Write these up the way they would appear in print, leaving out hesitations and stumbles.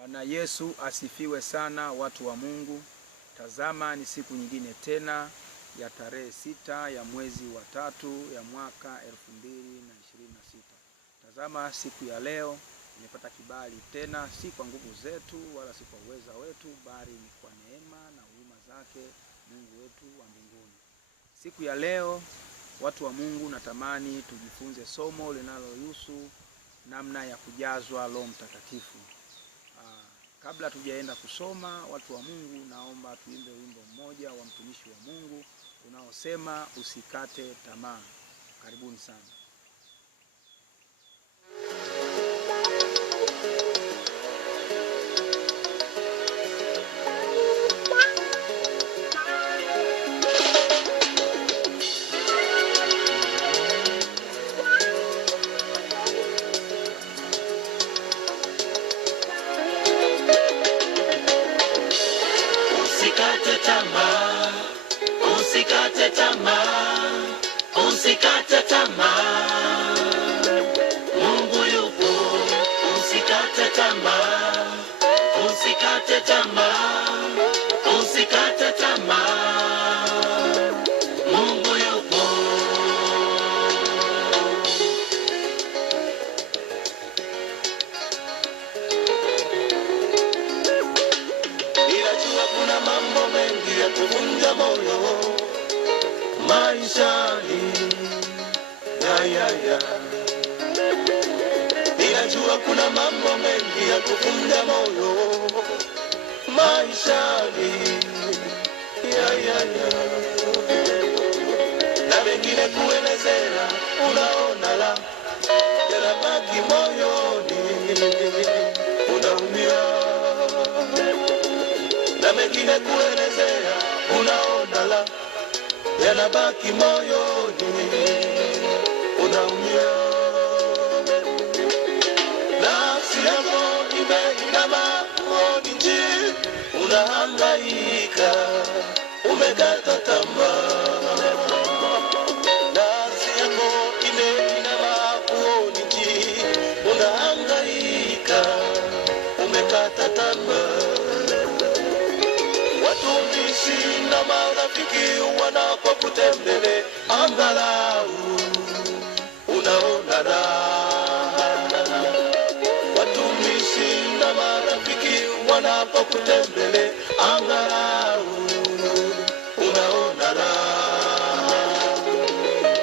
Bwana Yesu asifiwe sana, watu wa Mungu. Tazama, ni siku nyingine tena ya tarehe 6 ya mwezi wa 3 ya mwaka 2026. Tazama, siku ya leo nimepata kibali tena, si kwa nguvu zetu wala si kwa uweza wetu, bali ni kwa neema na huruma zake Mungu wetu wa mbinguni. Siku ya leo, watu wa Mungu, natamani tujifunze somo linalohusu namna ya kujazwa Roho Mtakatifu. Kabla tujaenda kusoma, watu wa Mungu, naomba tuimbe wimbo mmoja wa mtumishi wa Mungu unaosema usikate tamaa. Karibuni sana. Usikate tamaa, usikate tamaa, usikate tamaa. Mungu yupo, usikate tamaa, usikate tamaa, usikate tamaa. Mungu yupo. Ninajua kuna mambo mengi ya kuvunja moyo maishani, Ninajua kuna mambo mengi ya kuvunja moyo maishani, Na mengine kuelezea, unaona la yanabaki moyoni, unaumia. Na mengine kuelezea, unaona la yanabaki moyoni, unaumia. Nafsi yako imeinama chini, unahangaika, umekata tamaa. Nafsi yako imeinama chini, unahangaika, umekata tamaa. Watumishi na marafiki wanapokutembelea, angalau unaona raha. Watumishi na marafiki wanapokutembelea, angalau unaona raha.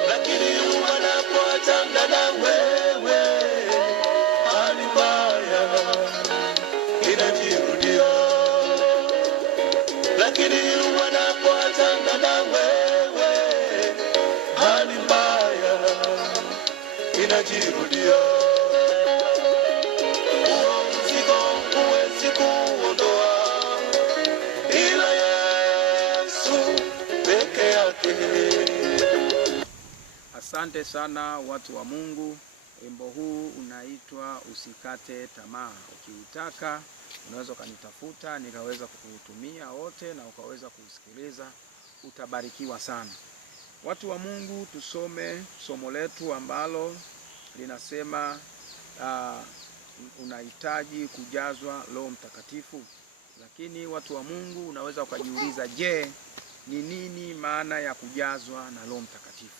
Lakini wanapoachana na wewe, hali mbaya inajirudia. Lakini wanapoachana na wewe, hali mbaya inajirudia. Huo mzigo huwezi kuondoa ila Yesu peke yake. Asante sana, watu wa Mungu. Wimbo huu unaitwa usikate tamaa. Ukiutaka unaweza kanitafuta nikaweza kukutumia wote na ukaweza kusikiliza, utabarikiwa sana. Watu wa Mungu, tusome somo letu ambalo linasema unahitaji kujazwa Roho Mtakatifu. Lakini watu wa Mungu, unaweza ukajiuliza, je, ni nini maana ya kujazwa na Roho Mtakatifu?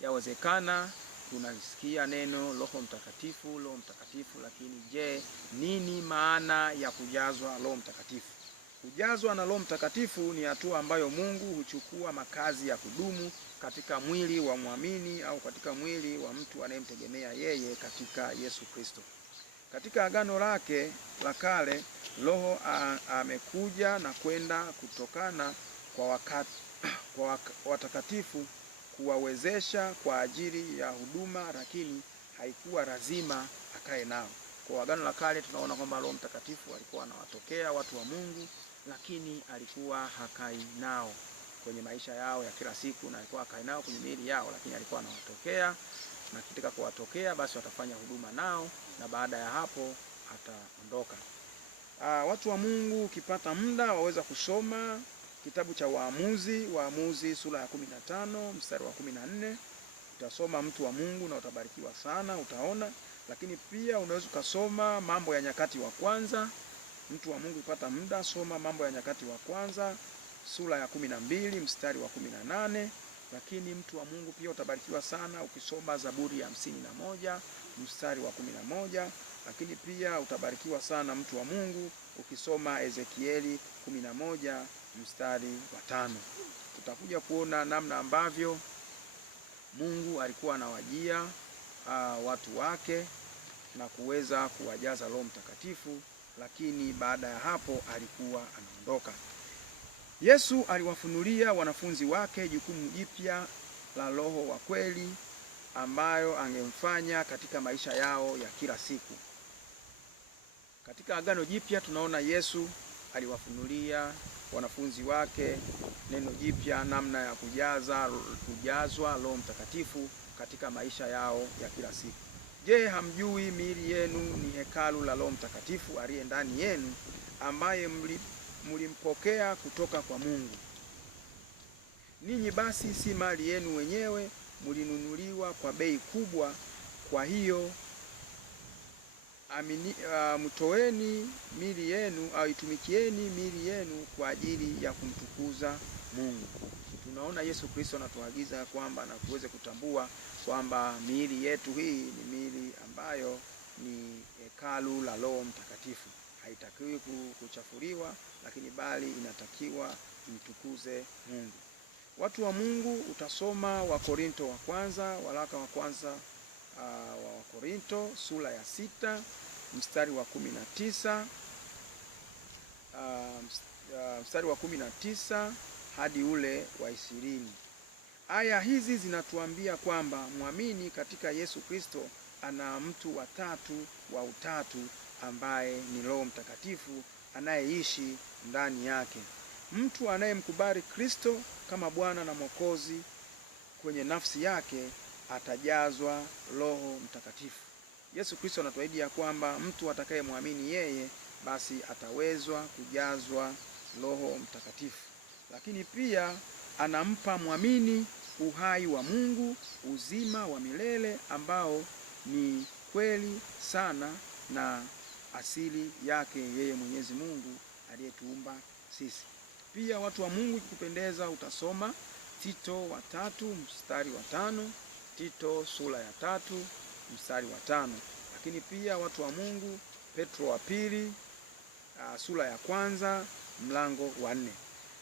Yawezekana tunasikia neno Roho Mtakatifu, Roho Mtakatifu, lakini je, nini maana ya kujazwa Roho Mtakatifu? Kujazwa na Roho Mtakatifu ni hatua ambayo Mungu huchukua makazi ya kudumu katika mwili wa muamini au katika mwili wa mtu anayemtegemea yeye katika Yesu Kristo. Katika agano lake la kale, Roho amekuja na kwenda kutokana kwa watakatifu kuwawezesha kwa ajili ya huduma, lakini haikuwa lazima akae nao. Kwa agano la kale tunaona kwamba Roho Mtakatifu alikuwa anawatokea watu wa Mungu, lakini alikuwa hakai nao kwenye maisha yao ya kila siku, na alikuwa hakai nao kwenye miili yao, lakini alikuwa anawatokea, na katika kuwatokea basi watafanya huduma nao, na baada ya hapo ataondoka. Watu wa Mungu, ukipata muda waweza kusoma kitabu cha Waamuzi sura ya 15 mstari wa 14. Utasoma, mtu wa Mungu, na utabarikiwa sana, utaona. Lakini pia unaweza kusoma Mambo ya Nyakati wa Kwanza Mtu wa Mungu, upata muda, soma Mambo ya Nyakati wa Kwanza sura ya 12 mstari wa 18. Lakini mtu wa Mungu pia utabarikiwa sana ukisoma Zaburi ya 51 mstari wa 11. Lakini pia utabarikiwa sana mtu wa Mungu ukisoma Ezekieli 11 mstari wa 5. Tutakuja kuona namna ambavyo Mungu alikuwa anawajia watu wake na kuweza kuwajaza Roho Mtakatifu, lakini baada ya hapo alikuwa anaondoka. Yesu aliwafunulia wanafunzi wake jukumu jipya la Roho wa kweli ambayo angemfanya katika maisha yao ya kila siku. Katika Agano Jipya tunaona Yesu aliwafunulia wanafunzi wake neno jipya, namna ya kujazwa Roho Mtakatifu katika maisha yao ya kila siku. Je, hamjui miili yenu ni hekalu la Roho Mtakatifu aliye ndani yenu, ambaye mlimpokea kutoka kwa Mungu? Ninyi basi si mali yenu wenyewe, mlinunuliwa kwa bei kubwa. Kwa hiyo mtoeni miili yenu au itumikieni miili yenu kwa ajili ya kumtukuza Mungu. Tunaona Yesu Kristo anatuagiza kwamba na tuweze kutambua kwamba miili yetu hii ni miili ambayo ni hekalu la Roho Mtakatifu. Haitakiwi kuchafuliwa, lakini bali inatakiwa imtukuze Mungu. Watu wa Mungu, utasoma Wakorinto wa kwanza, waraka wa kwanza wa Wakorinto sura ya 6 mstari wa 19, mstari wa 19 hadi ule wa 20. Aya hizi zinatuambia kwamba mwamini katika Yesu Kristo ana mtu wa tatu wa utatu ambaye ni Roho Mtakatifu anayeishi ndani yake. Mtu anayemkubali Kristo kama Bwana na Mwokozi kwenye nafsi yake atajazwa Roho Mtakatifu. Yesu Kristo anatuahidi ya kwamba mtu atakayemwamini yeye basi atawezwa kujazwa Roho Mtakatifu. Lakini pia anampa mwamini uhai wa Mungu, uzima wa milele ambao ni kweli sana na asili yake yeye Mwenyezi Mungu aliyetuumba sisi. Pia watu wa Mungu, ikikupendeza utasoma Tito wa 3 mstari wa 5, Tito sura ya 3 mstari wa 5. Lakini pia watu wa Mungu, Petro wa pili sura ya 1 mlango wa 4.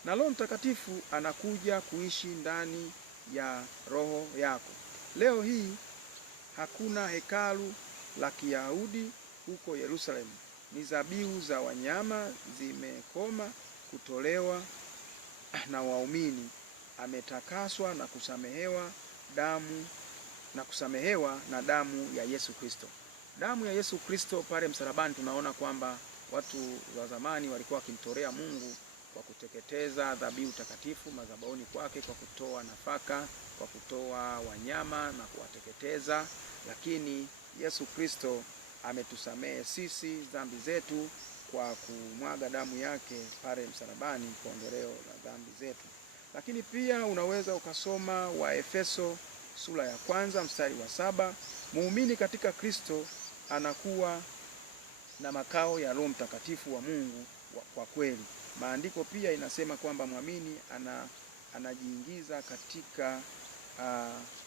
Na Roho Mtakatifu anakuja kuishi ndani ya roho yako. Leo hii hakuna hekalu la Kiyahudi huko Yerusalemu. Ni dhabihu za wanyama zimekoma kutolewa na waumini. Ametakaswa na kusamehewa damu ya Yesu Kristo. Damu ya Yesu Kristo pale msalabani, tunaona kwamba watu wa zamani walikuwa wakimtolea Mungu kwa kuteketeza dhabihu takatifu madhabahuni kwake, kwa kutoa nafaka, kwa kutoa wanyama na kuwateketeza. Lakini Yesu Kristo ametusamehe sisi dhambi zetu kwa kumwaga damu yake pale msalabani kwa ondoleo la dhambi zetu. Lakini pia unaweza ukasoma Waefeso sura ya 1 mstari wa 7. Muumini katika Kristo anakuwa na makao ya Roho Mtakatifu wa Mungu kwa kweli. Maandiko pia inasema kwamba mwamini anajiingiza katika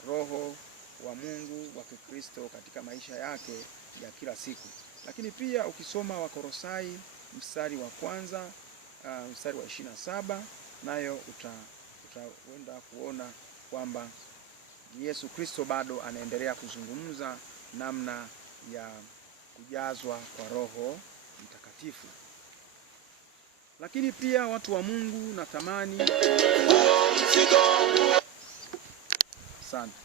roho wa Mungu wa Kikristo katika maisha yake ya kila siku. Lakini pia ukisoma Wakolosai mstari wa 1 mstari wa 27, nayo utaenda kuona kwamba Yesu Kristo bado anaendelea kuzungumza namna ya kujazwa kwa Roho Mtakatifu. Lakini pia watu wa Mungu, natamani asante.